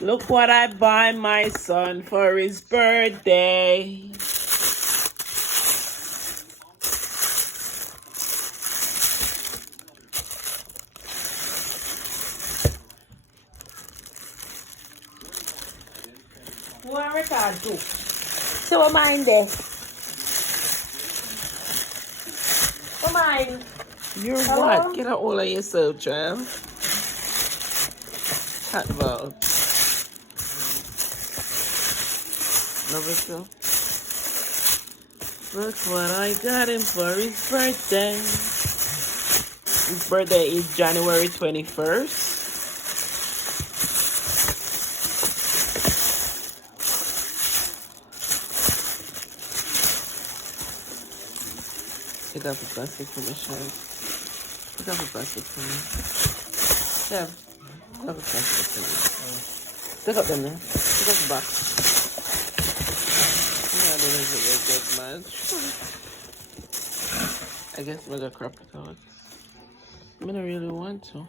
Look what I buy my son for his birthday. Who am I to? So what mine there? What mine? You're Hello? what? Get a hold of yourself, child. Hot about. Love yourself. Look what I got him for his birthday. His birthday is January 21st. Take off the plastic for me, Chef. Take off the plastic for me. Chef, take off the plastic for me. Take up them there. Take off the box. Yeah, I don't think it that much. I guess I'm gonna crop it out. I don't really want to.